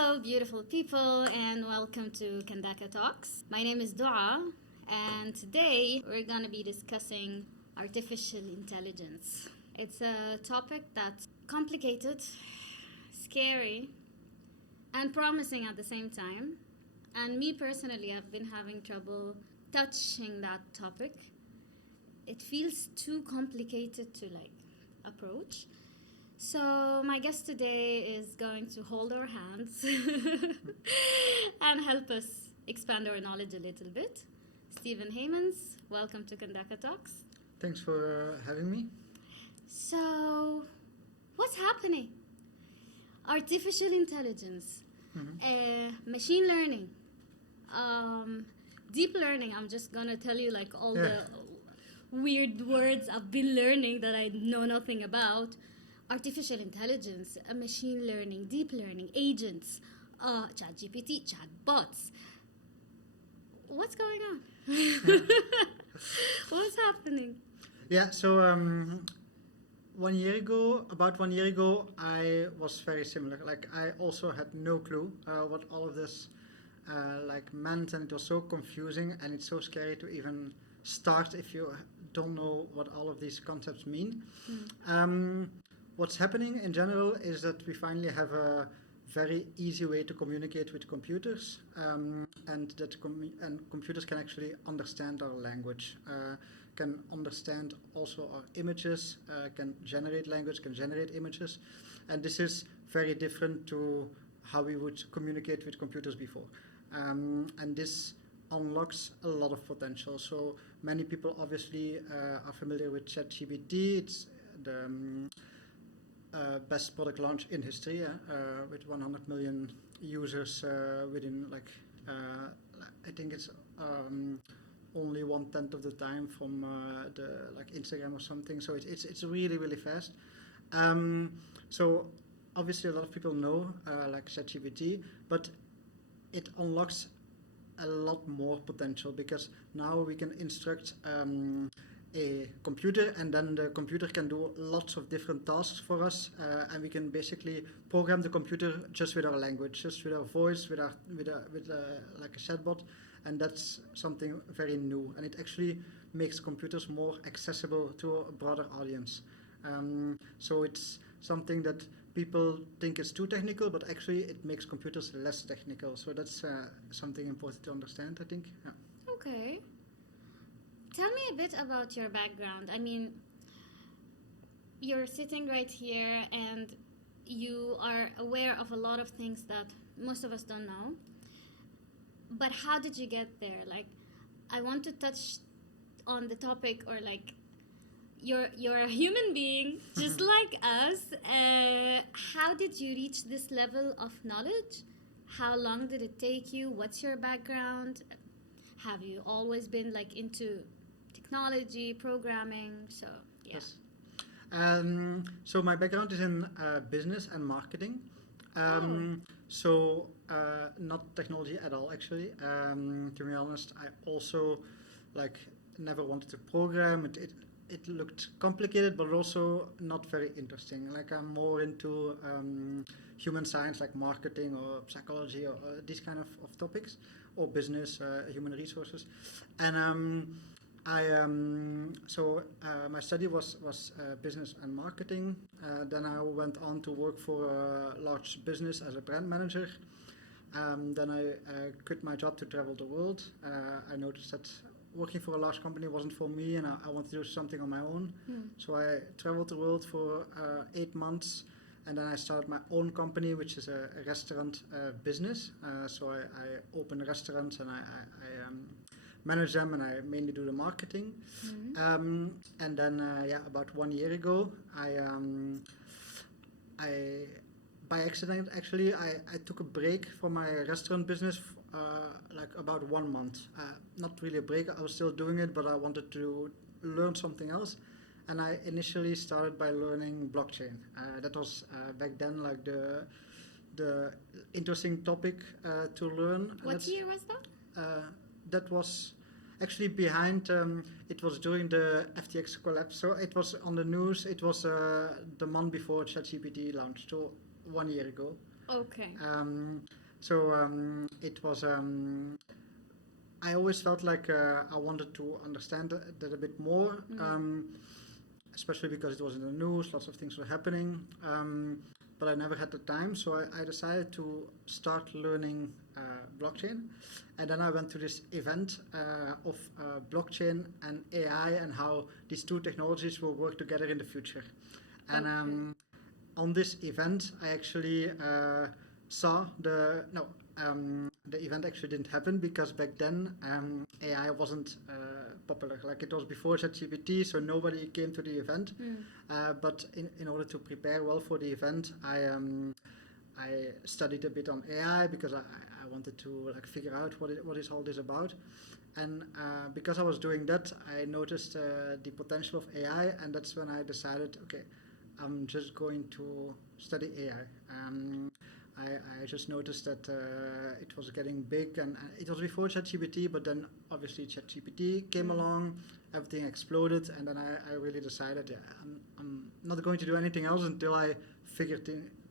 Hello, beautiful people, and welcome to Kandaka Talks. My name is Dua, and today we're going to be discussing artificial intelligence. It's a topic that's complicated, scary, and promising at the same time. And me personally, I've been having trouble touching that topic. It feels too complicated to approach. So my guest today is going to hold our hands and help us expand our knowledge a little bit. Steven Heymans, welcome to Kandaka Talks. Thanks for having me. So, what's happening? Artificial intelligence, machine learning, deep learning. I'm just gonna tell you all the weird words I've been learning that I know nothing about. Artificial intelligence, machine learning, deep learning, agents, ChatGPT, chatbots. What's going on? What's happening? Yeah, so about 1 year ago, I was very similar. I also had no clue what all of this meant, and it was so confusing, and it's so scary to even start if you don't know what all of these concepts mean. What's happening in general is that we finally have a very easy way to communicate with computers, and computers can actually understand our language, can understand also our images, can generate language, can generate images, and this is very different to how we would communicate with computers before, and this unlocks a lot of potential. So many people obviously are familiar with ChatGPT. It's the best product launch in history, with 100 million users within I think it's only 1/10 of the time from the Instagram or something. So it's really fast. So obviously a lot of people know ChatGPT, but it unlocks a lot more potential because now we can instruct a computer, and then the computer can do lots of different tasks for us, and we can basically program the computer just with our language, just with our voice, with a chatbot, and that's something very new, and it actually makes computers more accessible to a broader audience. So it's something that people think is too technical, but actually it makes computers less technical. So that's something important to understand, I think. Yeah. Okay. Tell me a bit about your background. I mean, you're sitting right here and you are aware of a lot of things that most of us don't know. But how did you get there? I want to touch on the topic, or you're a human being just like us. How did you reach this level of knowledge? How long did it take you? What's your background? Have you always been into technology, programming? So yeah. Yes. So my background is in business and marketing. So not technology at all, actually. To be honest, I also never wanted to program. It looked complicated, but also not very interesting. I'm more into human science, like marketing or psychology or these kind of topics, or business, human resources, and my study was business and marketing. Then I went on to work for a large business as a brand manager. Then I quit my job to travel the world. I noticed that working for a large company wasn't for me, and I wanted to do something on my own. So I traveled the world for 8 months, and then I started my own company, which is a restaurant business. So I open restaurants, and I manage them, and I mainly do the marketing. And then about 1 year ago, I by accident actually I took a break from my restaurant business, about 1 month. Not really a break, I was still doing it, but I wanted to learn something else, and I initially started by learning blockchain. That was back then the interesting topic to learn. What year was that? That was actually behind, it was during the FTX collapse, so it was on the news. It was the month before ChatGPT launched, so 1 year ago. Okay. It was. I always felt like I wanted to understand that a bit more, especially because it was in the news, lots of things were happening, but I never had the time, so I decided to start learning blockchain. And then I went to this event of blockchain and AI and how these two technologies will work together in the future. And on this event, I actually saw the event actually didn't happen because back then AI wasn't popular. Like it was before ChatGPT, so nobody came to the event. But in order to prepare well for the event, I studied a bit on AI because I wanted to like figure out what is all this about. And because I was doing that, I noticed the potential of AI, and that's when I decided, okay, I'm just going to study AI. I just noticed that it was getting big, and it was before ChatGPT, but then obviously ChatGPT came along, everything exploded, and then I really decided, yeah, I'm not going to do anything else until I figured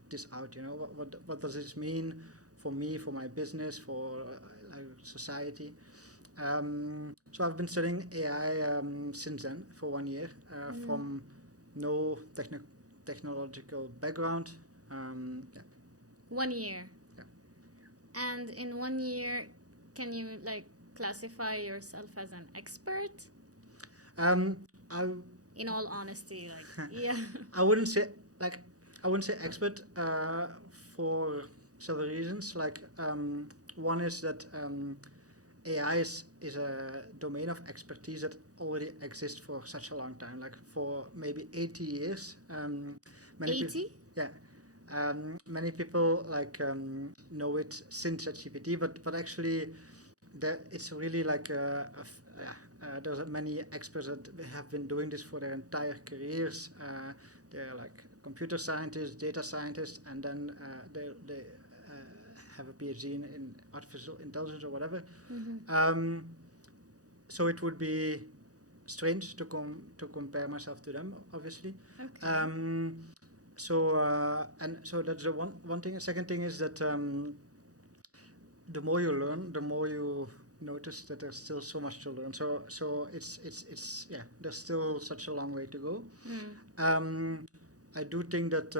this out. You know, what does this mean for me, for my business, for society? So I've been studying AI since then for 1 year, from no technological background. Yeah. 1 year. Yeah. And in 1 year, can you like classify yourself as an expert? In all honesty, like yeah. I wouldn't say expert for several reasons. Like one is that AI is a domain of expertise that already exists for such a long time, like for maybe 80 years. 80? Yeah. Many people like know it since ChatGPT, but actually, it's really like there's many experts that have been doing this for their entire careers. They're like computer scientists, data scientists, and then they have a PhD in artificial intelligence or whatever. So it would be strange to compare myself to them, obviously. Okay. So that's the one thing. The second thing is that the more you learn, the more you notice that there's still so much to learn. So it's yeah, there's still such a long way to go. I do think that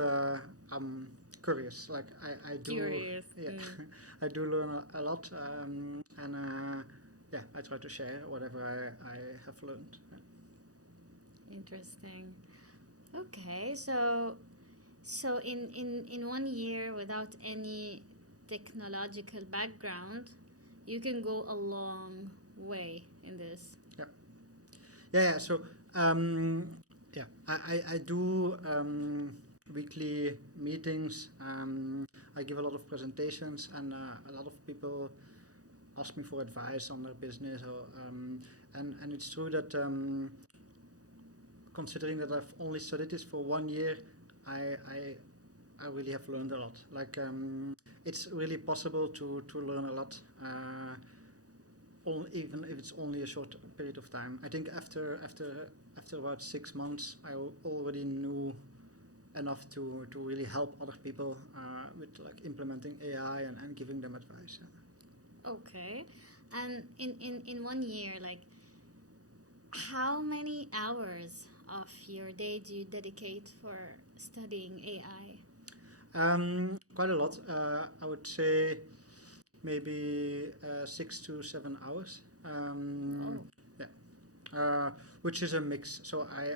I'm curious. Like I do. Curious. Yeah, I do learn a lot, and yeah, I try to share whatever I have learned. Interesting. Okay, so in 1 year without any technological background, you can go a long way in this. Yeah. So yeah, I do weekly meetings. I give a lot of presentations, and a lot of people ask me for advice on their business. Or and it's true that considering that I've only studied this for 1 year, I really have learned a lot. Like it's really possible to learn a lot, even if it's only a short period of time. I think after about 6 months, I already knew enough to really help other people with like implementing AI and giving them advice. Yeah. Okay, and in 1 year, like how many hours of your day do you dedicate for studying AI? Quite a lot. I would say maybe 6 to 7 hours. Yeah, which is a mix. So I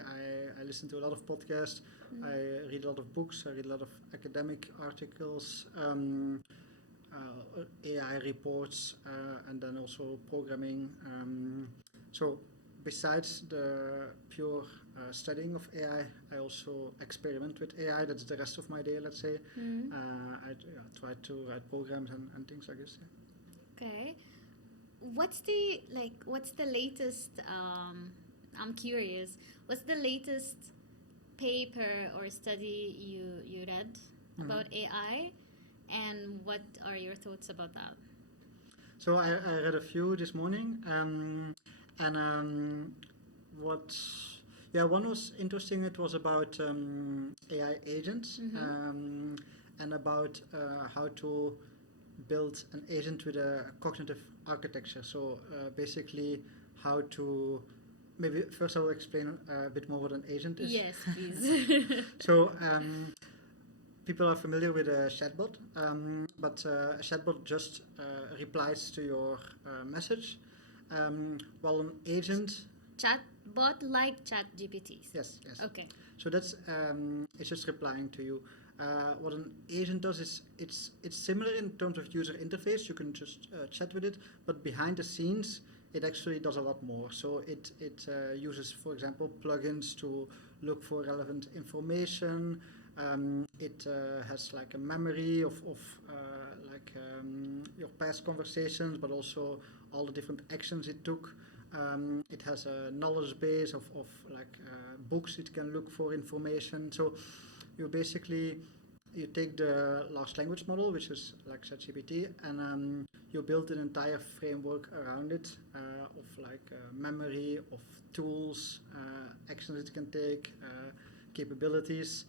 listen to a lot of podcasts. I read a lot of books. I read a lot of academic articles, AI reports, and then also programming. So besides the pure studying of AI, I also experiment with AI. That's the rest of my day, let's say. I try to write programs and things like this. Yeah. Okay, what's the latest? I'm curious. What's the latest paper or study you read about AI, and what are your thoughts about that? So I read a few this morning, and what? Yeah, one was interesting. It was about AI agents, and about how to build an agent with a cognitive architecture. So basically, how to maybe first I will explain a bit more what an agent is. Yes, please. So people are familiar with a chatbot, but a chatbot just replies to your message, while an agent. Chatbot like ChatGPTs. Yes, yes. Okay. So that's it's just replying to you. What an agent does is it's similar in terms of user interface. You can just chat with it, but behind the scenes, it actually does a lot more. So it uses, for example, plugins to look for relevant information. It has like a memory of your past conversations, but also all the different actions it took. It has a knowledge base of books it can look for information. So you basically you take the large language model, which is like ChatGPT, and you build an entire framework around it of memory, of tools, actions it can take, capabilities,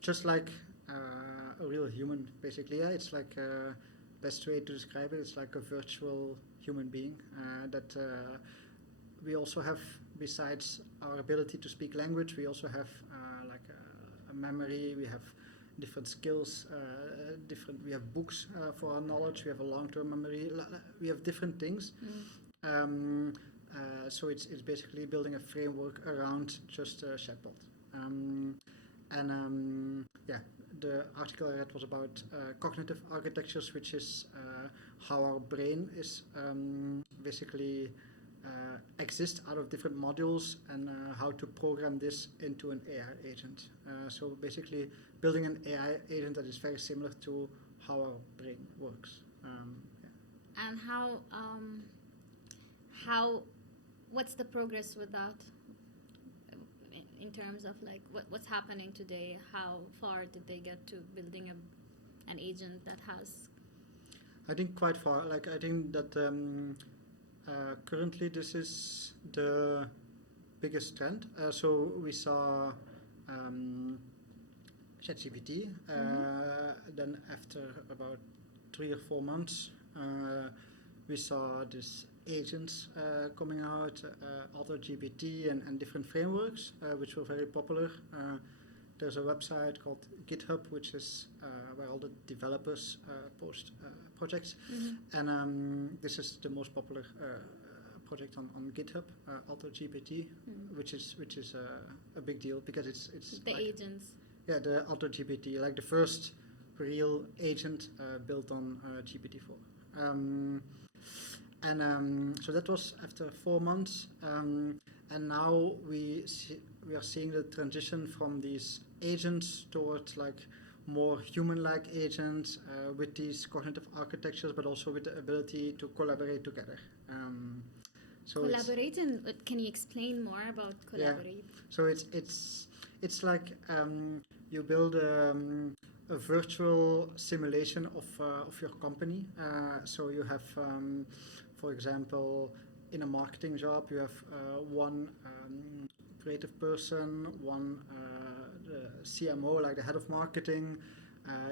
just like a real human, basically. Yeah, it's like best way to describe it. It's like a virtual human being that we also have. Besides our ability to speak language, we also have a memory. We have different skills. We have books for our knowledge. We have a long-term memory. We have different things. So it's basically building a framework around just a chatbot. The article I read was about cognitive architectures, which is how our brain is basically exist out of different modules, and how to program this into an AI agent. So basically building an AI agent that is very similar to how our brain works. And what's the progress with that in terms of like what's happening today? How far did they get to building an agent that has? I think quite far. Like I think that currently this is the biggest trend. So we saw ChatGPT. Then after about 3 or 4 months, we saw this agents coming out, AutoGPT and different frameworks, which were very popular. There's a website called GitHub, which is where all the developers post projects, and this is the most popular project on GitHub, AutoGPT, which is a big deal because it's The like, agents. yeah, the AutoGPT, like the first real agent built on GPT-4. So that was after 4 months, and now we are seeing the transition from these agents towards like more human-like agents with these cognitive architectures, but also with the ability to collaborate together. So Collaborate, and can you explain more about collaborate? Yeah. So it's like you build a virtual simulation of your company. So you have, for example, in a marketing job, you have one creative person, one CMO, like the head of marketing.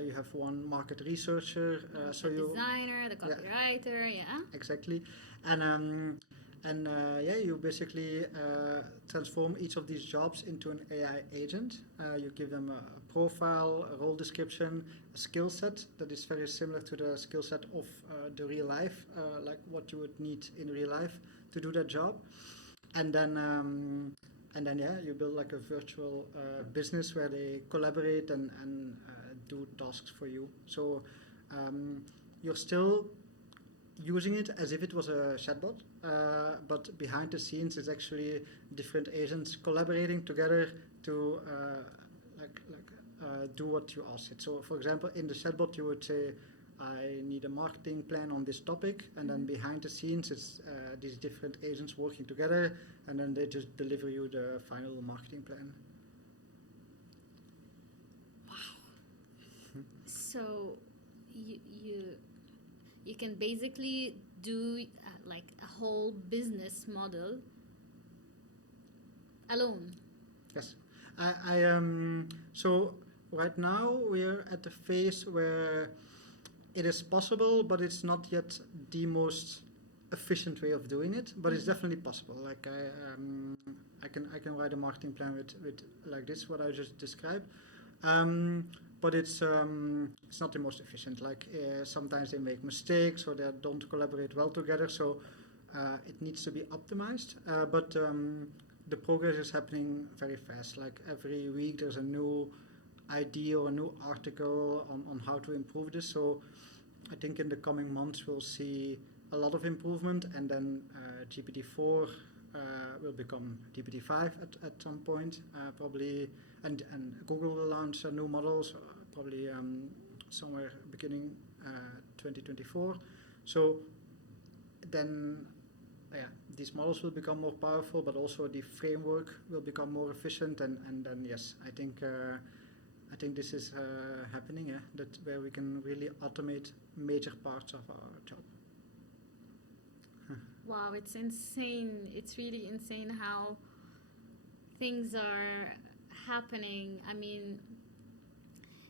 You have one market researcher. The designer, the copywriter, yeah. Exactly, and you basically transform each of these jobs into an AI agent. You give them a profile, a role description, a skill set that is very similar to the skill set of the real life, like what you would need in real life to do that job. And then you build like a virtual business where they collaborate and do tasks for you. So you're still using it as if it was a chatbot, but behind the scenes it's actually different agents collaborating together to do what you ask it. So for example, in the chatbot you would say, I need a marketing plan on this topic, and then behind the scenes it's these different agents working together, and then they just deliver you the final marketing plan. Wow. So you can basically do like a whole business model alone. Yes. So right now we're at the phase where it is possible, but it's not yet the most efficient way of doing it. But it's definitely possible. Like I can write a marketing plan with like this, what I just described. But it's not the most efficient. Like sometimes they make mistakes or they don't collaborate well together. So it needs to be optimized. But the progress is happening very fast. Like every week there's a new idea or a new article on how to improve this. So I think in the coming months we'll see a lot of improvement, and then GPT-4 will become GPT-5 at some point, probably, and Google will launch new models, probably somewhere beginning 2024. So then, these models will become more powerful, but also the framework will become more efficient, and then yes, I think this is happening, that where we can really automate major parts of our job. Wow, it's insane. It's really insane how things are happening. I mean,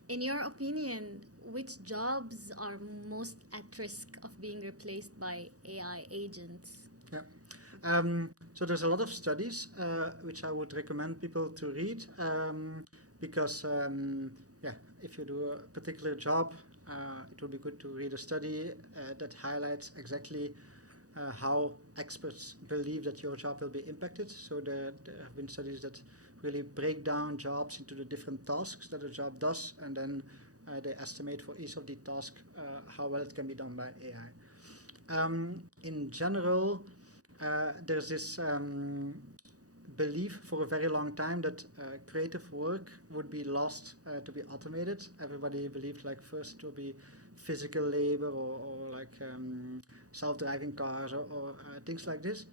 in your opinion, which jobs are most at risk of being replaced by AI agents? Yeah. So there's a lot of studies which I would recommend people to read because if you do a particular job, it would be good to read a study that highlights exactly how experts believe that your job will be impacted. So there have been studies that really break down jobs into the different tasks that a job does, and then they estimate for each of the tasks how well it can be done by AI. In general, there's this belief for a very long time that creative work would be lost to be automated. Everybody believed like first it will be physical labor or like self-driving cars or things like this.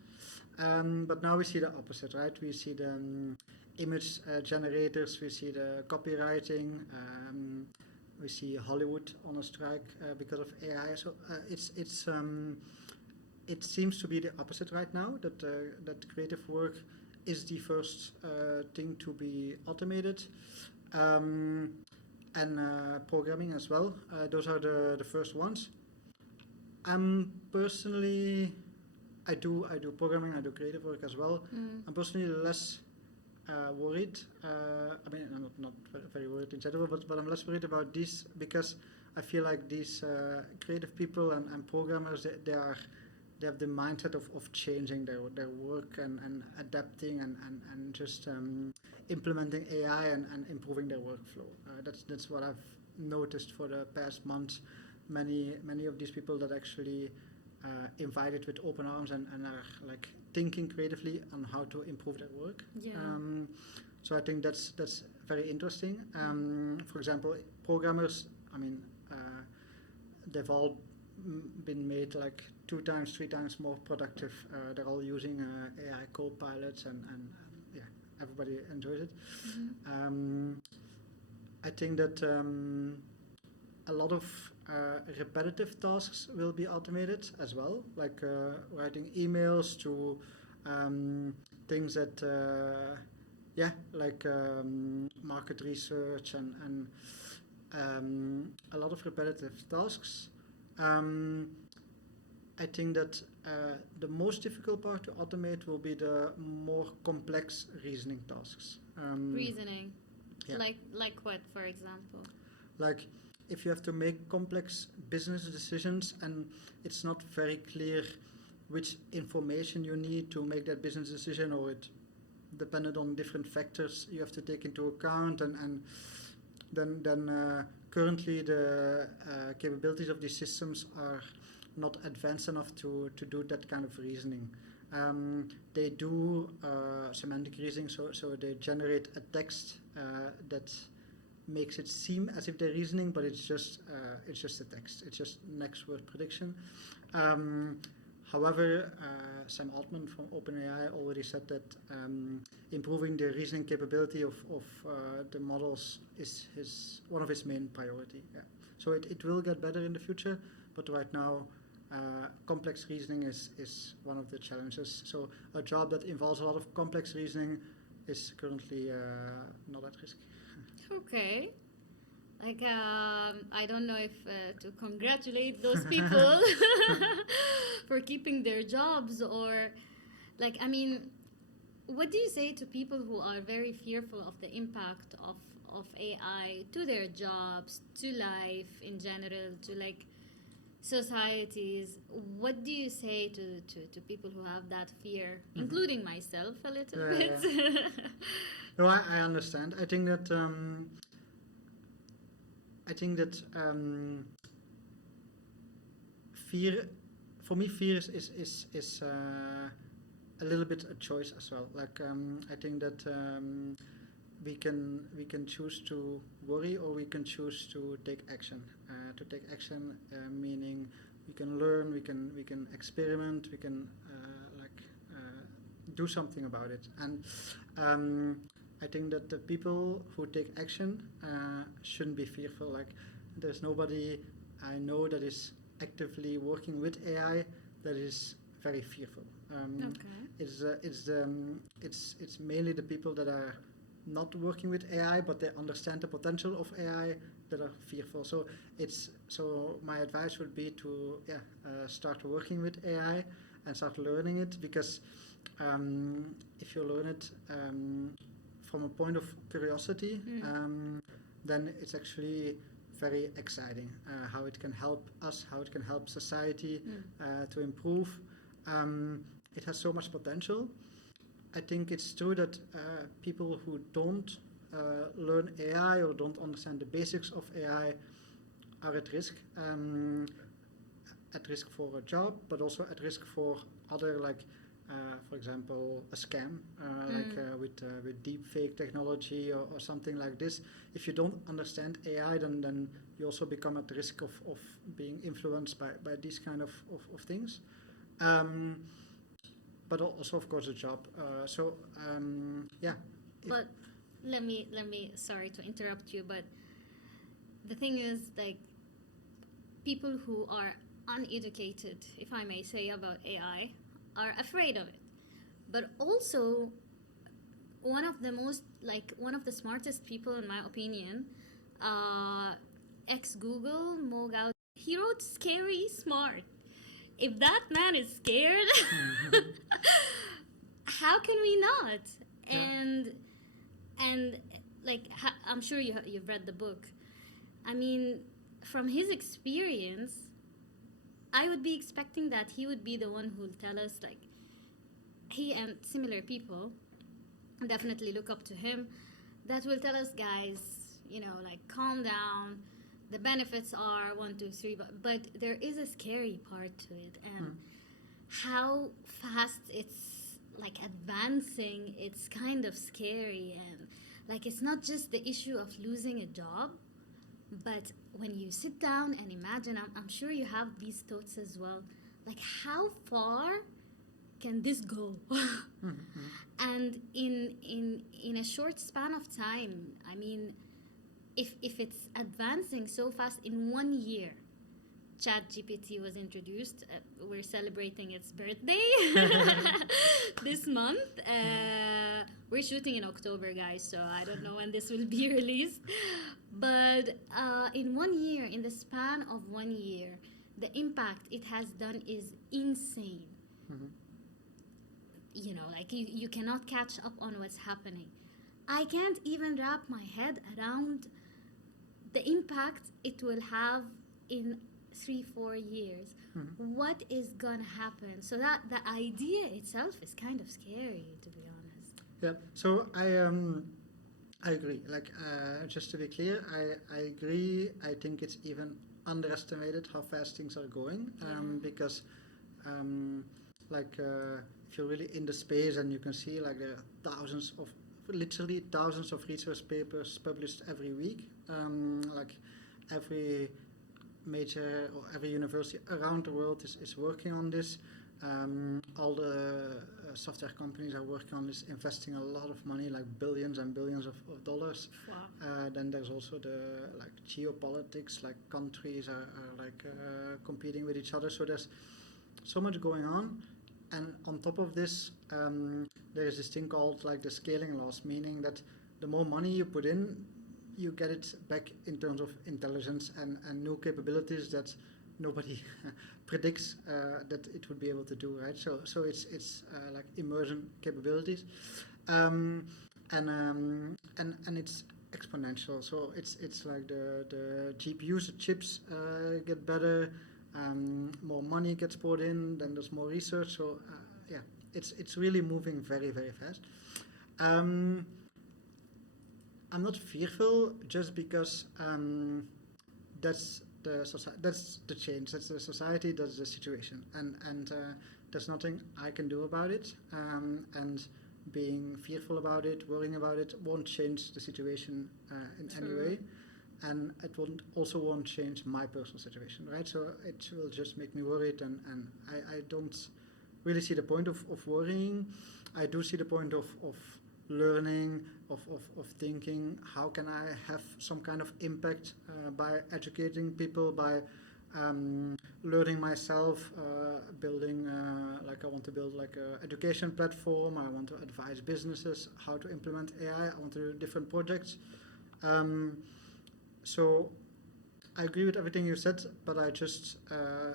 But now we see the opposite, right? We see the image generators, we see the copywriting, we see Hollywood on a strike because of AI. So it seems to be the opposite right now, that creative work is the first thing to be automated. And programming as well. Those are the first ones. Personally, I do programming, I do creative work as well. I'm personally less worried. I mean, I'm not very worried in general, but I'm less worried about this because I feel like these creative people and programmers, they have the mindset of changing their work and adapting and just implementing AI and improving their workflow. That's what I've noticed for the past months. Many of these people that actually invited with open arms and are like thinking creatively on how to improve their work. Yeah. So I think that's very interesting. For example, programmers, I mean, they've all been made like 2 times, 3 times more productive. They're all using AI co-pilots and everybody enjoys it. I think that a lot of repetitive tasks will be automated as well, like writing emails to things that like market research and a lot of repetitive tasks. I think that the most difficult part to automate will be the more complex reasoning tasks. Reasoning? Yeah. Like what, for example? Like if you have to make complex business decisions and it's not very clear which information you need to make that business decision, or it depended on different factors you have to take into account, and then currently the capabilities of these systems are not advanced enough to do that kind of reasoning. They do semantic reasoning, so they generate a text that makes it seem as if they're reasoning, but it's just a text. It's just next word prediction. However, Sam Altman from OpenAI already said that improving the reasoning capability of the models is one of his main priority. Yeah. So it will get better in the future, but right now complex reasoning is one of the challenges. So a job that involves a lot of complex reasoning is currently not at risk. Okay. Like, I don't know if to congratulate those people for keeping their jobs, or like, I mean, what do you say to people who are very fearful of the impact of AI to their jobs, to life in general, to like societies? What do you say to people who have that fear, including myself a little bit? Yeah. No, I understand. I think that fear, for me, fear is a little bit a choice as well. Like I think that we can choose to worry, or we can choose to take action. To take action, meaning we can learn, we can experiment, we can do something about it. And I think that the people who take action shouldn't be fearful. Like, there's nobody I know that is actively working with AI that is very fearful. Okay. It's mainly the people that are not working with AI, but they understand the potential of AI, that are fearful. So my advice would be to start working with AI and start learning it, because if you learn it from a point of curiosity, then it's actually very exciting how it can help us, how it can help society to improve. It has so much potential. I think it's true that people who don't learn AI or don't understand the basics of AI are at risk for a job, but also at risk for other, like for example, a scam, with deep fake technology, or something like this. If you don't understand AI, then you also become at risk of being influenced by these kind of things. But also, of course, a job. But let me sorry to interrupt you, but the thing is, like, people who are uneducated, if I may say, about AI are afraid of it. But also, one of the smartest people, in my opinion, ex Google, Mo Gao, he wrote "scary smart." If that man is scared, how can we not? Yeah. And like, I'm sure you've read the book. I mean, from his experience, I would be expecting that he would be the one who'll tell us, like, he and similar people definitely look up to him, that will tell us, guys, like, calm down. The benefits are 1, 2, 3, but there is a scary part to it, and how fast it's like advancing. It's kind of scary, and like, it's not just the issue of losing a job, but when you sit down and imagine, I'm sure you have these thoughts as well, like, how far can this go? And in a short span of time, I mean, if it's advancing so fast, in 1 year, ChatGPT was introduced. We're celebrating its birthday this month. We're shooting in October, guys, so I don't know when this will be released. But in 1 year, in the span of 1 year, the impact it has done is insane. Like, you cannot catch up on what's happening. I can't even wrap my head around the impact it will have in 3-4 years. What is gonna happen? So that the idea itself is kind of scary, to be honest. Yeah. So I agree. Like, just to be clear, I agree. I think it's even underestimated how fast things are going, because if you're really in the space, and you can see, like, there are literally thousands of research papers published every week. Like, every major or every university around the world is working on this. All the software companies are working on this, investing a lot of money, like billions and billions of dollars. Wow. Then there's also the, like, geopolitics, like countries are like competing with each other. So there's so much going on. And on top of this, there is this thing called, like, the scaling laws, meaning that the more money you put in, you get it back in terms of intelligence and new capabilities that nobody predicts that it would be able to do, right? So it's like immersion capabilities, and it's exponential. So it's like the GPUs, the chips get better, more money gets poured in, then there's more research. So yeah, it's really moving very, very fast. I'm not fearful just because that's that's the change, that's the society, that's the situation, and there's nothing I can do about it. And being fearful about it, worrying about it, won't change the situation in any True. way, and it won't change my personal situation, right? So it will just make me worried, and I don't really see the point of worrying. I do see the point of learning, of thinking, how can I have some kind of impact by educating people, by learning myself, building, like I want to build like a education platform, I want to advise businesses how to implement AI, I want to do different projects. So I agree with everything you said, but I just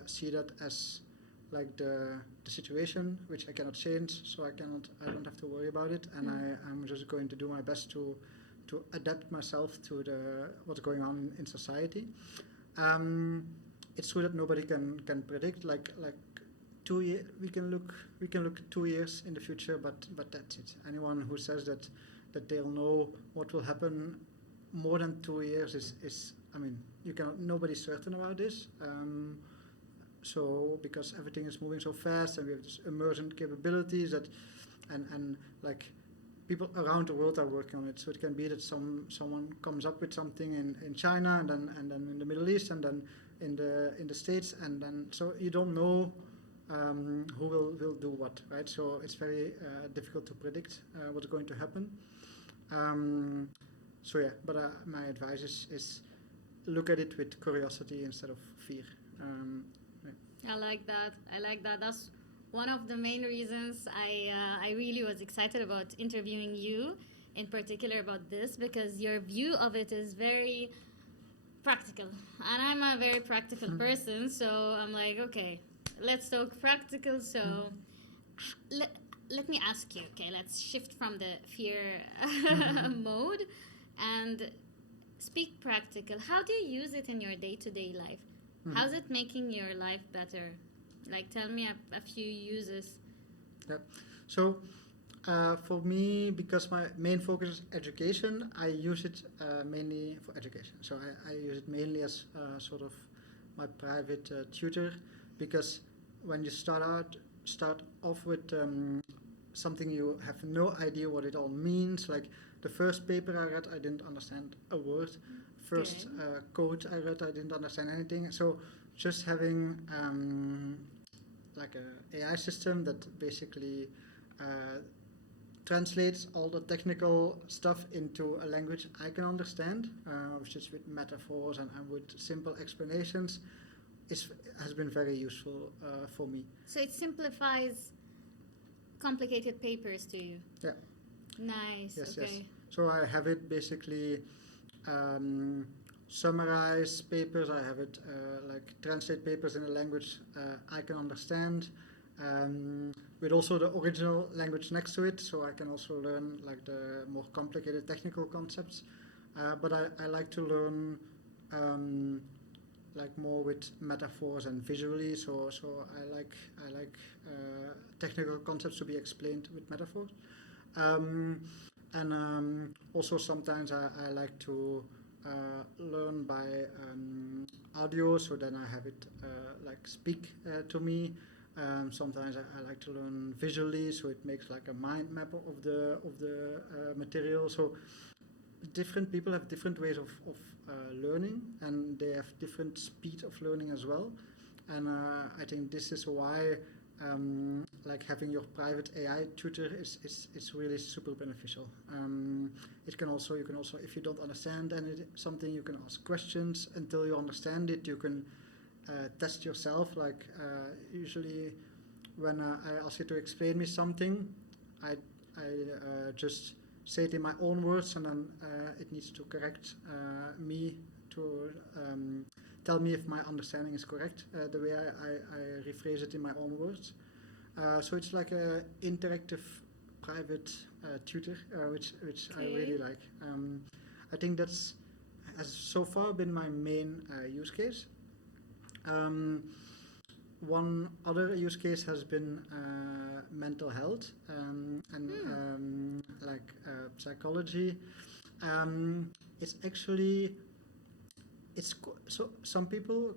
see that as like the situation which I cannot change, so I don't have to worry about it, and I'm just going to do my best to adapt myself to what's going on in society. It's true that nobody can predict like 2 years. We can look 2 years in the future, but that's it. Anyone who says that they'll know what will happen more than 2 years is I mean, nobody's certain about this. So because everything is moving so fast and we have this immersion capabilities that and like people around the world are working on it. So it can be that someone comes up with something in China and then in the Middle East and then in the States, and then so you don't know who will do what, right? So it's very difficult to predict what's going to happen. So yeah, but my advice is look at it with curiosity instead of fear. I like that. That's one of the main reasons I really was excited about interviewing you in particular about this, because your view of it is very practical, and I'm a very practical person, so I'm like, okay, let's talk practical. So let me ask you, okay, let's shift from the fear mode and speak practical. How do you use it in your day-to-day life? How's it making your life better? Like, tell me a few uses. Yeah. So for me, because my main focus is education, I use it mainly for education. So I use it mainly as sort of my private tutor, because when you start off with something you have no idea what it all means. Like the first paper I read, I didn't understand a word. First code I read, I didn't understand anything. So just having like a AI system that basically translates all the technical stuff into a language I can understand, which is with metaphors and with simple explanations, has been very useful for me. So it simplifies complicated papers to you? Yeah. Nice. Yes, okay. yes. So I have it basically summarize papers. I have it like translate papers in a language I can understand, with also the original language next to it, so I can also learn like the more complicated technical concepts. But I like to learn like more with metaphors and visually. So I like technical concepts to be explained with metaphors. And also sometimes I like to learn by audio, so then I have it like speak to me. Sometimes I like to learn visually, so it makes like a mind map of the material. So different people have different ways of learning, and they have different speed of learning as well. And I think this is why like having your private AI tutor is really super beneficial. You can also, if you don't understand something, you can ask questions until you understand it. You can test yourself. Like usually, when I ask you to explain me something, I just say it in my own words, and then it needs to correct me to tell me if my understanding is correct, the way I rephrase it in my own words. So it's like a interactive private tutor, which I really like. I think that's has so far been my main use case. One other use case has been mental health and psychology. It's actually so some people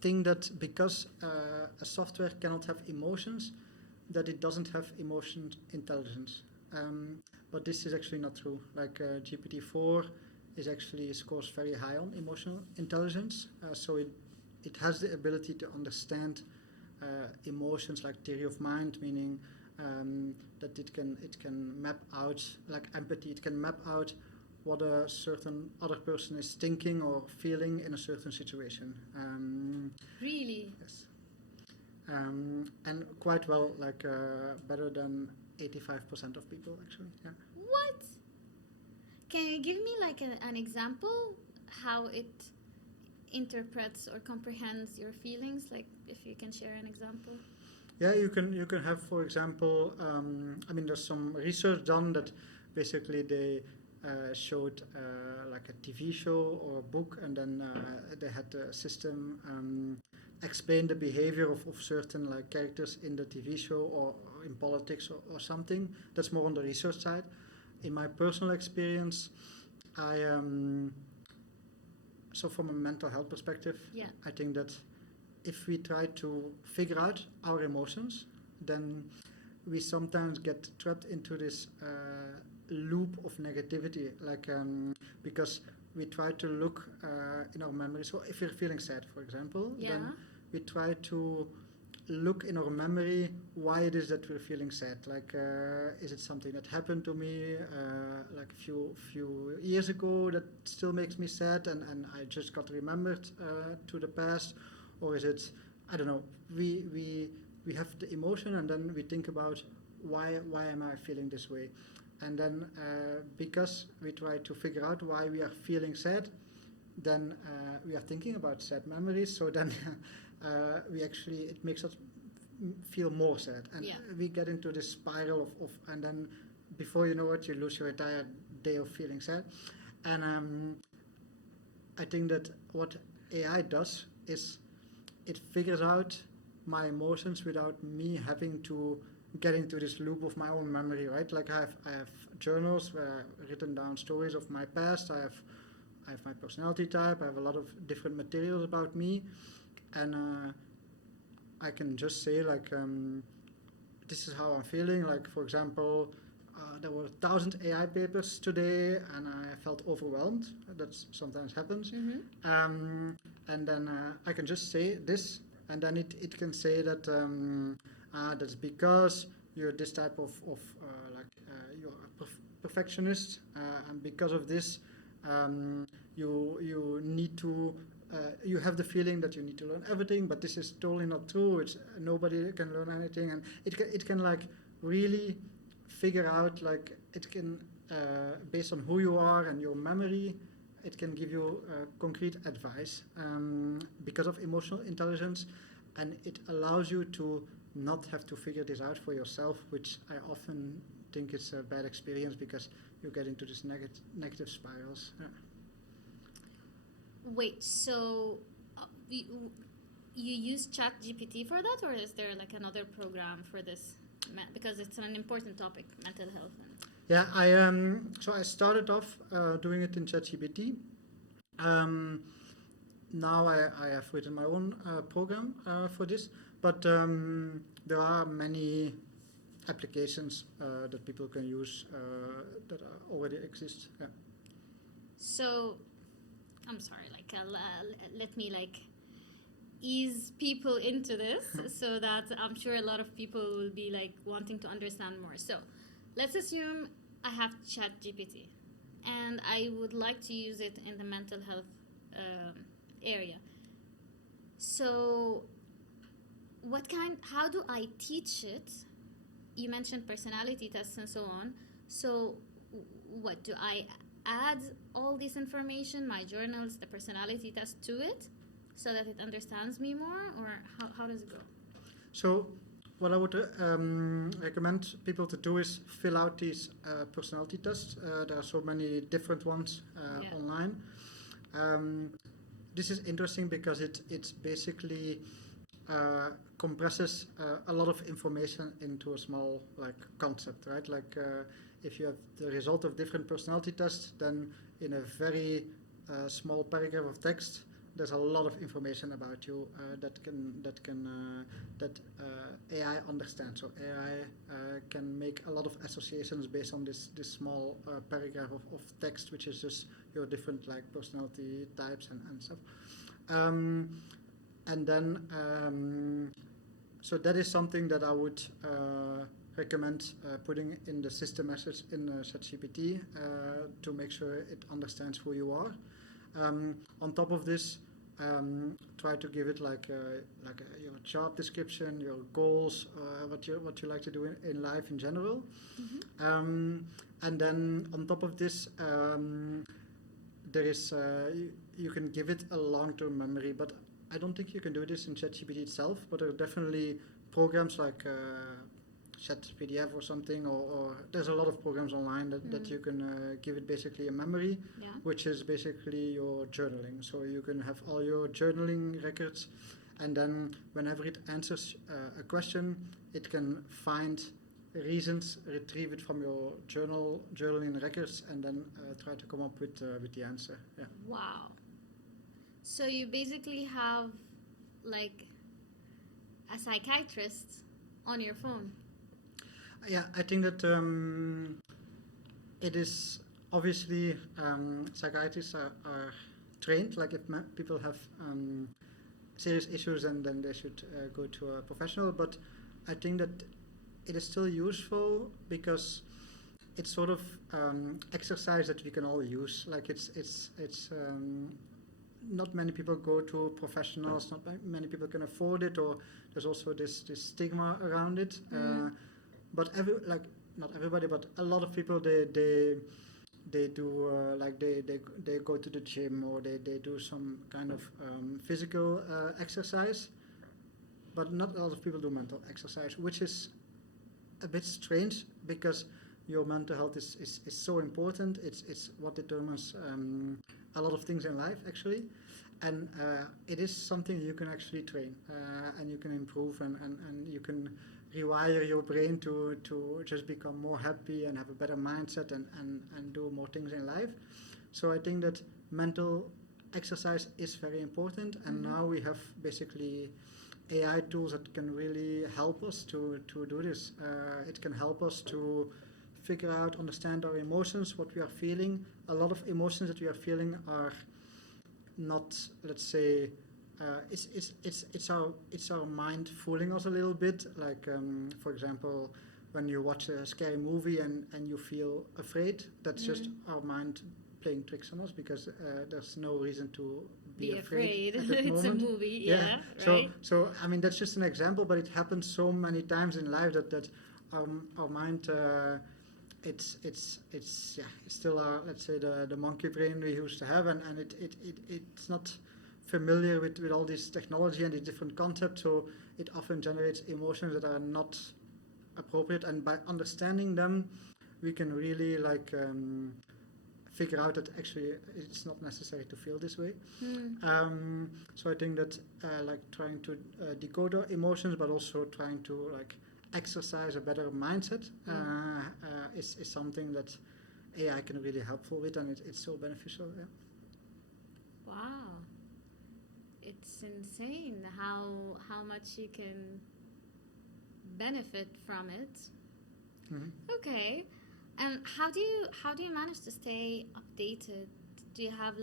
think that because a software cannot have emotions, that it doesn't have emotion intelligence. But this is actually not true. Like GPT-4 scores very high on emotional intelligence, so it has the ability to understand emotions like theory of mind, meaning that it can map out like empathy. It can map out what a certain other person is thinking or feeling in a certain situation. Really? Yes. And quite well, like better than 85% of people actually. Yeah. What? Can you give me like an example how it interprets or comprehends your feelings? Like if you can share an example. Yeah, you can have, for example, there's some research done that basically they showed like a TV show or a book, and then they had the system explain the behavior of certain like characters in the TV show or in politics or something. That's more on the research side. In my personal experience, so from a mental health perspective, I think that if we try to figure out our emotions, then we sometimes get trapped into this loop of negativity, like because we try to look in our memory. So if you're feeling sad, for example, then we try to look in our memory why it is that we're feeling sad. Like, is it something that happened to me like a few years ago that still makes me sad, and I just got remembered to the past, or is it, I don't know. We have the emotion, and then we think about why am I feeling this way, and then because we try to figure out why we are feeling sad, then we are thinking about sad memories. So then it makes us feel more sad, and we get into this spiral of and then before you know it, you lose your entire day of feeling sad. And I think that what AI does is it figures out my emotions without me having to get into this loop of my own memory, right? Like I have journals where I've written down stories of my past. I have my personality type. I have a lot of different materials about me, and I can just say like this is how I'm feeling. Like for example, there were 1,000 AI papers today, and I felt overwhelmed. That sometimes happens. Mm-hmm. And then I can just say this, and then it can say that that's because you're this type of you're a perfectionist, and because of this, you need to. You have the feeling that you need to learn everything, but this is totally not true. It's nobody can learn anything, and it can like really figure out, like it can based on who you are and your memory, it can give you concrete advice because of emotional intelligence, and it allows you to not have to figure this out for yourself, which I often think is a bad experience because you get into these negative spirals. Yeah. Wait, so you use ChatGPT for that, or is there like another program for this? Because it's an important topic, mental health. Yeah, so I started off doing it in ChatGPT. Now I have written my own program for this, but there are many applications that people can use that already exist. Yeah. So, I'm sorry, let me ease people into this so that I'm sure a lot of people will be wanting to understand more. So, let's assume I have ChatGPT and I would like to use it in the mental health area. So, how do I teach it? You mentioned personality tests and so on. So, what do I add all this information, my journals, the personality test to it, so that it understands me more, or how does it go? So what I would recommend people to do is fill out these personality tests. There are so many different ones online. This is interesting because it basically compresses a lot of information into a small concept, right? If you have the result of different personality tests, then in a very small paragraph of text, there's a lot of information about you that AI understands. So AI can make a lot of associations based on this small paragraph of text, which is just your different personality types and stuff. And then so that is something that I would recommend putting in the system message in ChatGPT to make sure it understands who you are. On top of this, try to give it your job description, your goals, what you like to do in life in general. Mm-hmm. And then on top of this, there is you can give it a long-term memory, but I don't think you can do this in ChatGPT itself. But there are definitely programs like ChatPDF or something, or there's a lot of programs online that you can give it basically a memory, which is basically your journaling. So you can have all your journaling records, and then whenever it answers a question, it can find reasons, retrieve it from your journaling records, and then try to come up with the answer. Yeah. Wow. So you basically have a psychiatrist on your phone. Yeah, I think that it is obviously psychiatrists are trained. If people have serious issues, and then they should go to a professional. But I think that it is still useful because it's sort of exercise that we can all use. It's not many people go to professionals. Not many people can afford it, or there's also this stigma around it. But not everybody, but a lot of people they do they go to the gym, or they do some kind of physical exercise, but not a lot of people do mental exercise, which is a bit strange because your mental health is so important. It's what determines a lot of things in life actually, and it is something you can actually train and you can improve, and you can rewire your brain to just become more happy and have a better mindset and do more things in life. So I think that mental exercise is very important, and now we have basically AI tools that can really help us to do this. It can help us to figure out, understand our emotions, what we are feeling. A lot of emotions that we are feeling are not, let's say, it's our mind fooling us a little bit. For example, when you watch a scary movie and you feel afraid, that's just our mind playing tricks on us, because there's no reason to be afraid at that It's moment. a movie, yeah. Right? So I mean, that's just an example, but it happens so many times in life that our mind it's still our, let's say, the monkey brain we used to have, and it's not familiar with all this technology and these different concepts, so it often generates emotions that are not appropriate, and by understanding them we can really figure out that actually it's not necessary to feel this way. So I think that trying to decode our emotions, but also trying to exercise a better mindset is something that AI can really helpful with, and it's so beneficial. Yeah. Wow. It's insane how much you can benefit from it. Okay. And how do you manage to stay updated? Do you have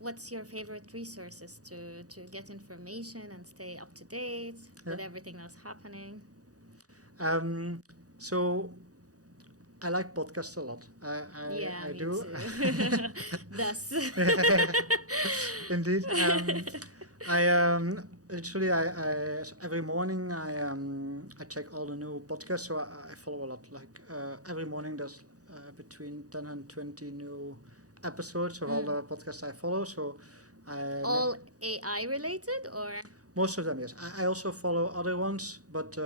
what's your favorite resources to get information and stay up to date with everything that's happening? So I like podcasts a lot. I me do. Too. Thus. Indeed. I literally so every morning I check all the new podcasts. So I follow a lot. Every morning there's between 10 and 20 new episodes of all the podcasts I follow. So All AI related, or? most of them, yes. I also follow other ones, but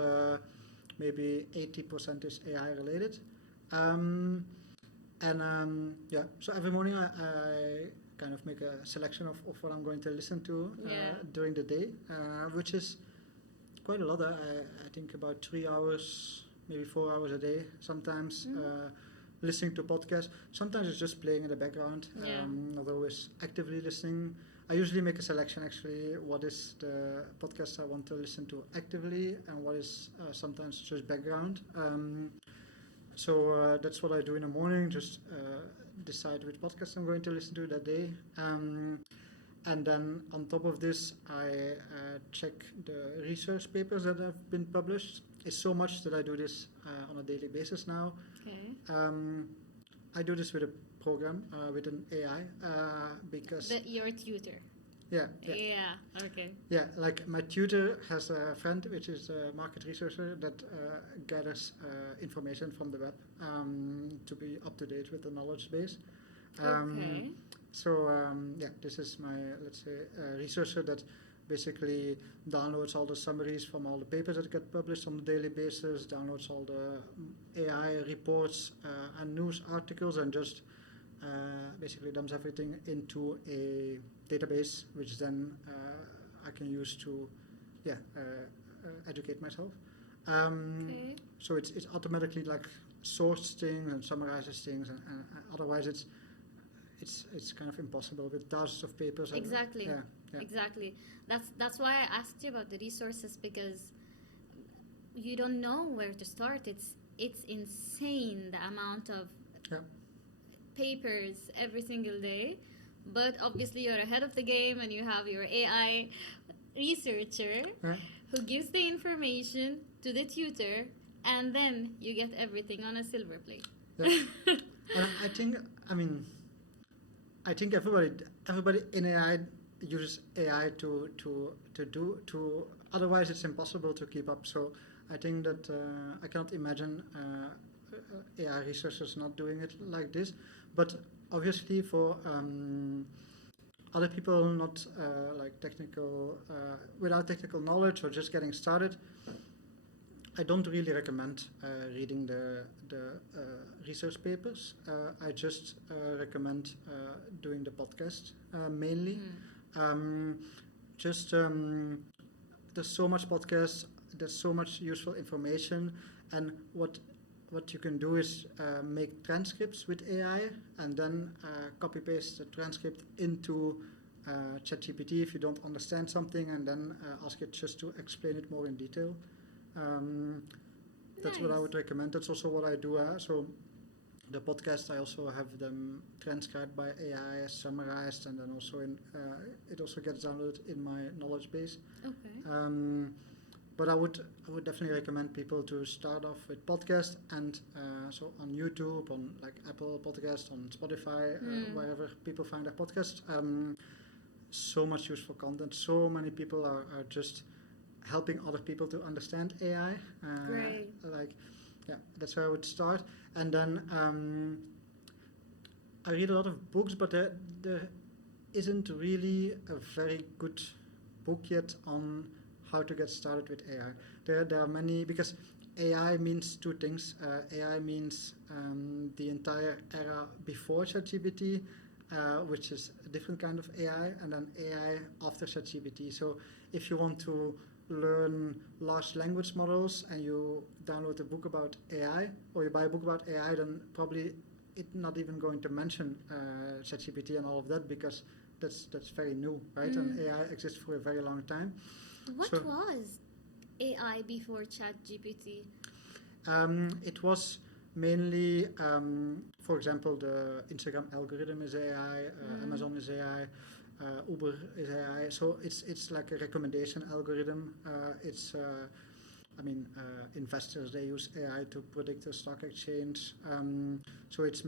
maybe 80% is AI related. Yeah, so every morning I kind of make a selection of what I'm going to listen to during the day, which is quite a lot. I think about 3 hours, maybe 4 hours a day sometimes. Listening to podcasts. Sometimes it's just playing in the background, not always actively listening. I usually make a selection actually, what is the podcast I want to listen to actively and what is sometimes just background. So that's what I do in the morning, just decide which podcast I'm going to listen to that day. And then on top of this, I check the research papers that have been published. It's so much that I do this on a daily basis now. Okay. I do this with a program, with an AI, because... Your tutor. Yeah. Okay. Yeah, like my tutor has a friend which is a market researcher that gathers information from the web to be up to date with the knowledge base. Okay. So this is my, let's say, researcher that basically downloads all the summaries from all the papers that get published on a daily basis, downloads all the AI reports and news articles, and just basically dumps everything into a database, which then I can use to educate myself. Okay. So it's automatically like sorts things and summarizes things, and otherwise it's kind of impossible with thousands of papers. Exactly. Yeah. Exactly. That's why I asked you about the resources, because you don't know where to start. It's insane the amount of papers every single day. But obviously you're ahead of the game and you have your AI researcher who gives the information to the tutor, and then you get everything on a silver plate. Yeah. And I think everybody in AI uses AI to otherwise it's impossible to keep up. So I think that I cannot imagine AI researchers not doing it like this. But obviously for other people not like technical, without technical knowledge or just getting started, I don't really recommend reading the research papers. I just recommend doing the podcast mainly. There's so much podcasts, there's so much useful information, and what you can do is make transcripts with AI and then copy paste the transcript into ChatGPT if you don't understand something, and then ask it just to explain it more in detail. That's what I would recommend. That's also what I do. So the podcast, I also have them transcribed by AI, summarized, and then also it also gets downloaded in my knowledge base. Okay. But I would definitely recommend people to start off with podcast, and so on YouTube, on like Apple Podcast, on Spotify, wherever people find their podcasts. So much useful content. So many people are just helping other people to understand AI. Great. That's where I would start. And then I read a lot of books, but there isn't really a very good book yet on how to get started with AI. There are many, because AI means two things. AI means the entire era before ChatGPT, which is a different kind of AI, and then AI after ChatGPT. So if you want to learn large language models and you download a book about AI, or you buy a book about AI, then probably it's not even going to mention ChatGPT and all of that, because that's very new, right? And AI exists for a very long time. What was AI before ChatGPT? It was mainly, for example, the Instagram algorithm is AI, Amazon is AI, Uber is AI. So it's like a recommendation algorithm. Investors, they use AI to predict the stock exchange. So it's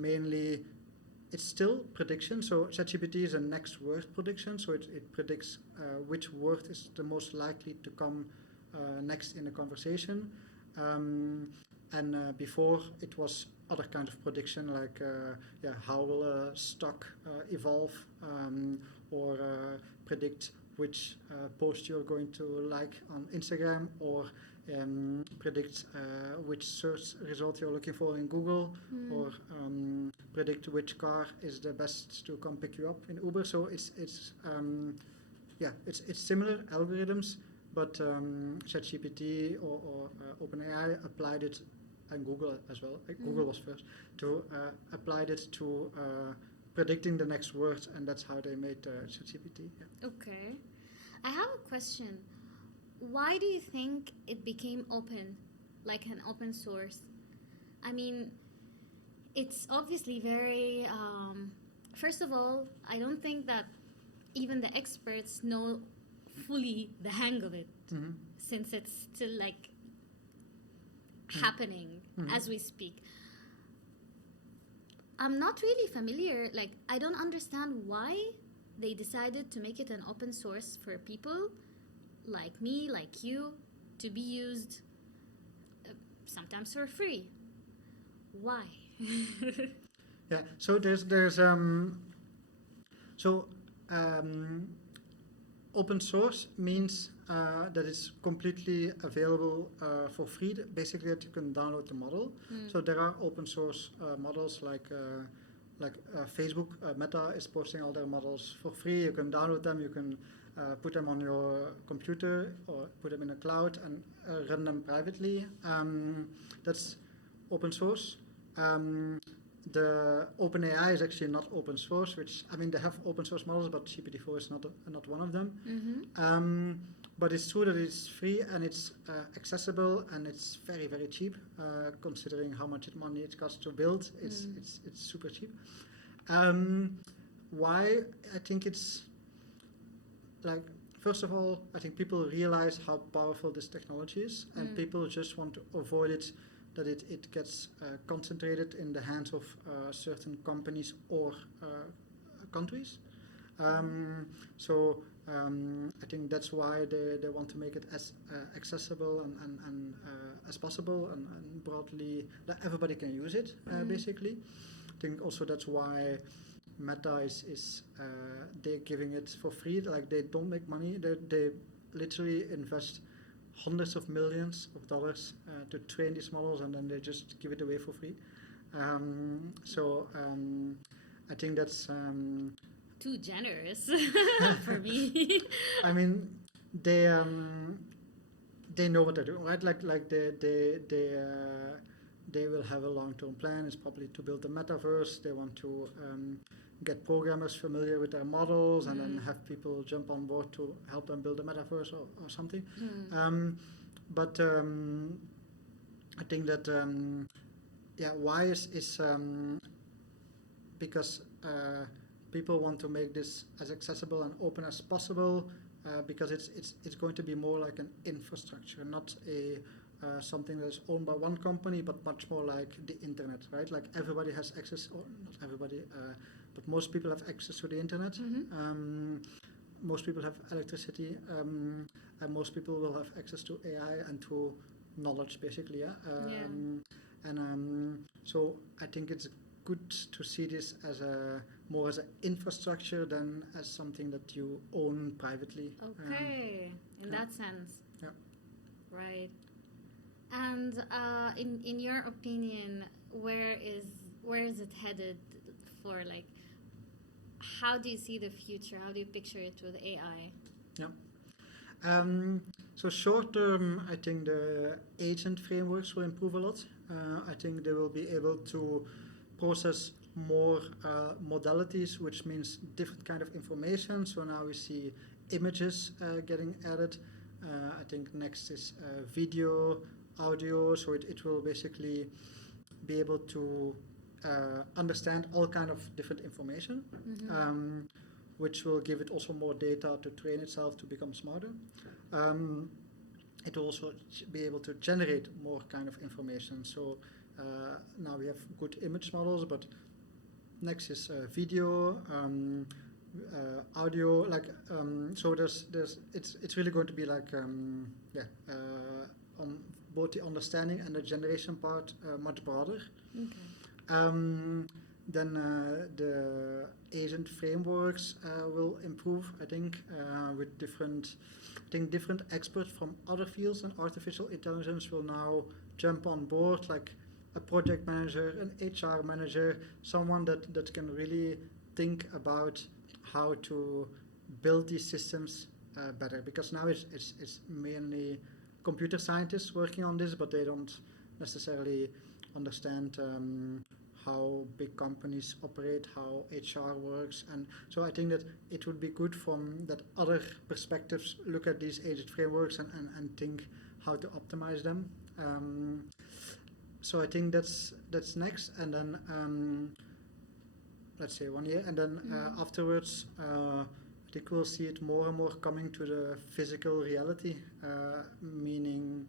still prediction. So ChatGPT is a next word prediction. So it predicts which word is the most likely to come next in a conversation. And before it was other kind of prediction, like how will a stock evolve, or predict which post you're going to like on Instagram, or predict which search result you're looking for in Google, or predict which car is the best to come pick you up in Uber. So it's similar algorithms, but ChatGPT or OpenAI applied it, and Google as well. Google was first to applied it to predicting the next word, and that's how they made ChatGPT. Yeah. Okay. I have a question. Why do you think it became open, like an open source? I mean, it's obviously very. First of all, I don't think that even the experts know fully the hang of it, since it's still like happening as we speak. I'm not really familiar, like I don't understand why they decided to make it an open source for people like me, like you, to be used sometimes for free. Why? Yeah. So there's open source means that it's completely available for free. Basically, that you can download the model. So there are open source models like Facebook. Meta is posting all their models for free. You can download them. You can put them on your computer or put them in a cloud and run them privately. That's open source. The OpenAI is actually not open source, which, I mean, they have open source models, but GPT-4 is not one of them. But it's true that it's free and it's accessible and it's very, very cheap, considering how much money it costs to build. It's super cheap. Why? I think it's like, first of all, I think people realize how powerful this technology is, and people just want to avoid it, that it gets concentrated in the hands of certain companies or countries. I think that's why they want to make it as accessible and as possible, and broadly that everybody can use it, basically. I think also that's why Meta is they're giving it for free. Like, they don't make money. They literally invest hundreds of millions of dollars to train these models, and then they just give it away for free. I think that's too generous for me. I mean, they know what they're doing, right? Like they will have a long-term plan. It's probably to build a metaverse. They want to get programmers familiar with their models, and then have people jump on board to help them build a metaverse or something. I think that why is because people want to make this as accessible and open as possible, because it's going to be more like an infrastructure, not a something that's owned by one company, but much more like the internet, right? Like, everybody has access, or not everybody, but most people have access to the internet. Most people have electricity, and most people will have access to AI and to knowledge, basically. So I think it's good to see this as more as an infrastructure than as something that you own privately. Okay, in that sense. Yeah. Right. And in your opinion, where is it headed for, like, how do you see the future? How do you picture it with AI? Yeah. So short term, I think the agent frameworks will improve a lot. I think they will be able to process more modalities, which means different kind of information. So now we see images getting added. I think next is video, audio. So it will basically be able to understand all kind of different information, which will give it also more data to train itself to become smarter. It will also be able to generate more kind of information. So now we have good image models, but next is video, audio. Like, so it's really going to be like on both the understanding and the generation part much broader. Okay. Then the agent frameworks will improve, I think, with different experts from other fields, and artificial intelligence will now jump on board, like a project manager, an HR manager, someone that can really think about how to build these systems better. Because now it's mainly computer scientists working on this, but they don't necessarily understand how big companies operate, how HR works, and so I think that it would be good from that other perspectives look at these agent frameworks and think how to optimize them. So I think that's next, and then let's say 1 year, and then afterwards, I think we'll see it more and more coming to the physical reality, meaning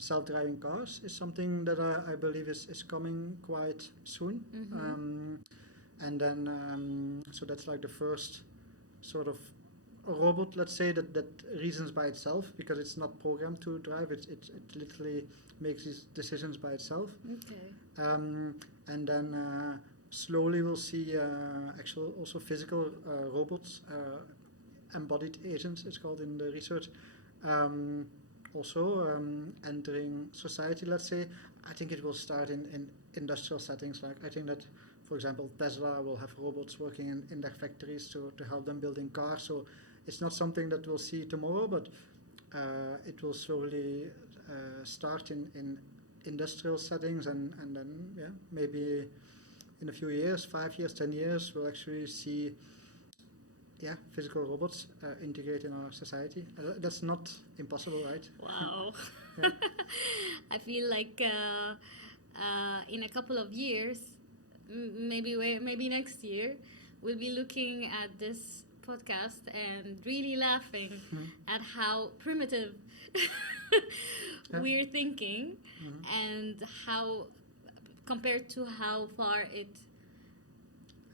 self-driving cars is something that I believe is coming quite soon. And then, so that's like the first sort of robot, let's say, that reasons by itself, because it's not programmed to drive, it literally makes these decisions by itself. Okay. And then slowly we'll see actual also physical robots, embodied agents, it's called in the research. Also entering society, let's say. I think it will start in industrial settings. Like I think that, for example, Tesla will have robots working in their factories to help them building cars. So it's not something that we'll see tomorrow, but it will slowly start in industrial settings, and then maybe in a few years, 5 years, 10 years, we'll actually see physical robots integrate in our society. That's not impossible, right? Wow. Yeah. I feel like in a couple of years, maybe next year, we'll be looking at this podcast and really laughing at how primitive we're thinking, and how compared to how far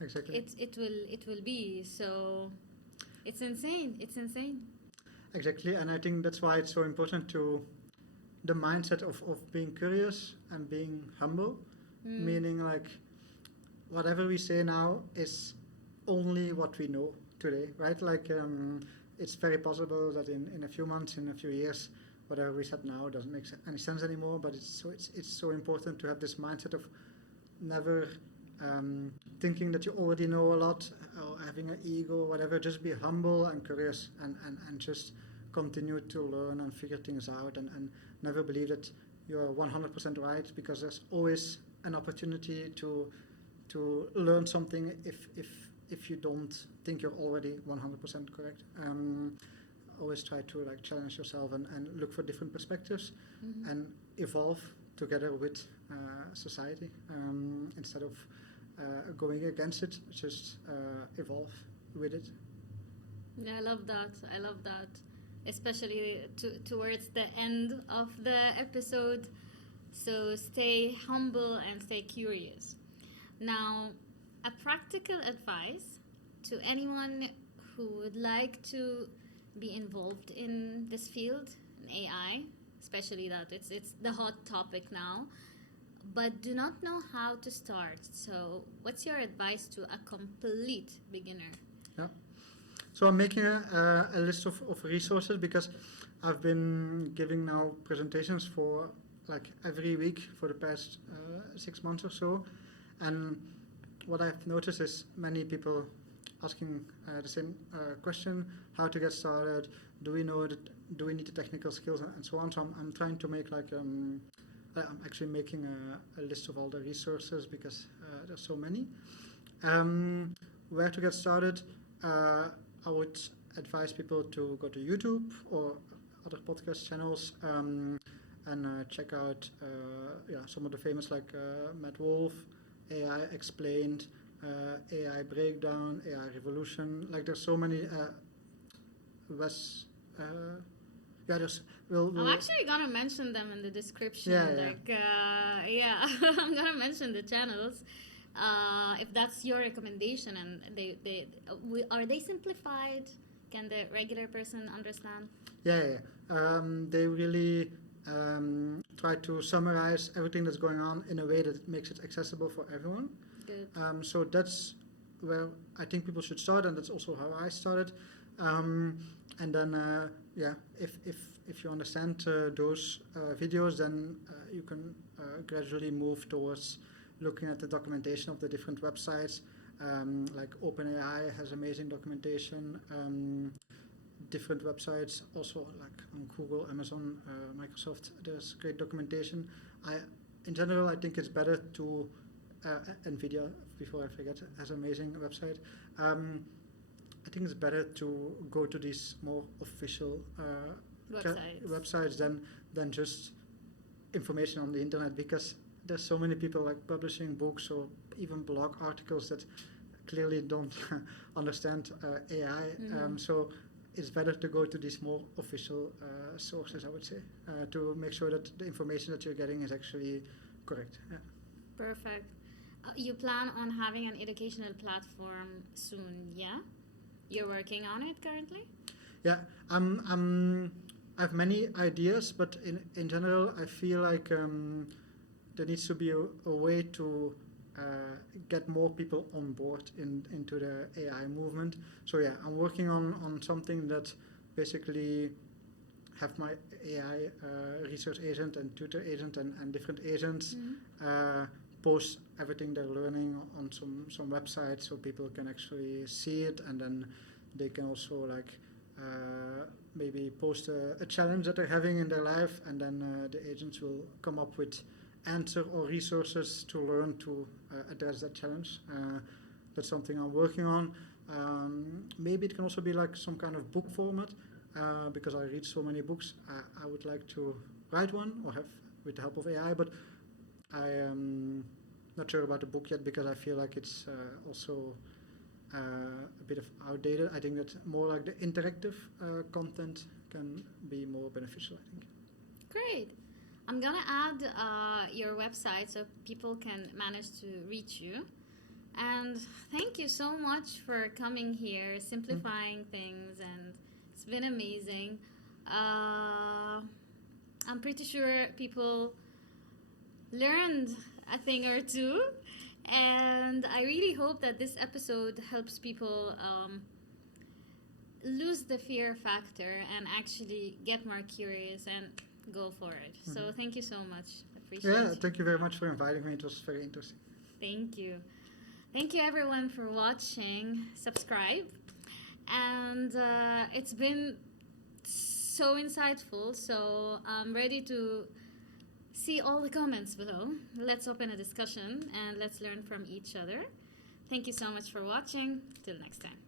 Exactly. it will be. So it's insane. Exactly, and I think that's why it's so important to the mindset of being curious and being humble, meaning like whatever we say now is only what we know today, right? Like it's very possible that in a few months, in a few years, whatever we said now doesn't make any sense anymore. But it's so important to have this mindset of never thinking that you already know a lot, or having an ego, whatever. Just be humble and curious, and just continue to learn and figure things out, and never believe that you're 100% right, because there's always an opportunity to learn something if you don't think you're already 100% correct. Always try to like challenge yourself and look for different perspectives and evolve together with society, instead of going against it. Just evolve with it. Yeah, I love that. Especially towards the end of the episode. So stay humble and stay curious. Now, a practical advice to anyone who would like to be involved in this field, in AI, especially that it's the hot topic now, but do not know how to start. So what's your advice to a complete beginner? Yeah. So I'm making a list of resources, because I've been giving now presentations for like every week for the past 6 months or so, and what I've noticed is many people asking the same question: how to get started? Do we need the technical skills, and so on? So I'm trying to make like I'm actually making a list of all the resources, because there's so many. Where to get started? I would advise people to go to YouTube or other podcast channels, and check out some of the famous, like Matt Wolf, AI Explained, AI Breakdown, AI Revolution. Like there's so many. I'm actually gonna mention them in the description. I'm gonna mention the channels. If that's your recommendation, and are they simplified? Can the regular person understand? They really try to summarize everything that's going on in a way that makes it accessible for everyone. Good. So that's where I think people should start, and that's also how I started. And then, if you understand those videos, then you can gradually move towards looking at the documentation of the different websites. Like OpenAI has amazing documentation. Different websites also like on Google, Amazon, Microsoft. There's great documentation. In general, I think it's better to NVIDIA, before I forget, has an amazing website. I think it's better to go to these more official websites than just information on the internet, because there's so many people like publishing books or even blog articles that clearly don't understand AI. So it's better to go to these more official sources, I would say, to make sure that the information that you're getting is actually correct. Yeah. Perfect. You plan on having an educational platform soon, yeah? You're working on it currently? Yeah, I have many ideas, but in general, I feel like there needs to be a way to get more people on board into the AI movement. So yeah, I'm working on something that basically have my AI research agent and tutor agent and different agents post everything they're learning on some website, so people can actually see it, and then they can also like maybe post a challenge that they're having in their life, and then the agents will come up with answer or resources to learn to address that challenge. That's something I'm working on. Maybe it can also be like some kind of book format, because I read so many books. I would like to write one or have with the help of AI, but I am not sure about the book yet, because I feel like it's also a bit of outdated. I think that more like the interactive content can be more beneficial, I think. Great. I'm gonna add your website so people can manage to reach you. And thank you so much for coming here, simplifying things, and it's been amazing. I'm pretty sure people learned a thing or two, and I really hope that this episode helps people lose the fear factor and actually get more curious and go for it. So thank you so much. Appreciate it. Yeah, thank you very much for inviting me. It was very interesting. Thank you. Thank you everyone for watching. Subscribe. And it's been so insightful. So I'm ready to see all the comments below. Let's open a discussion and let's learn from each other. Thank you so much for watching. Till next time.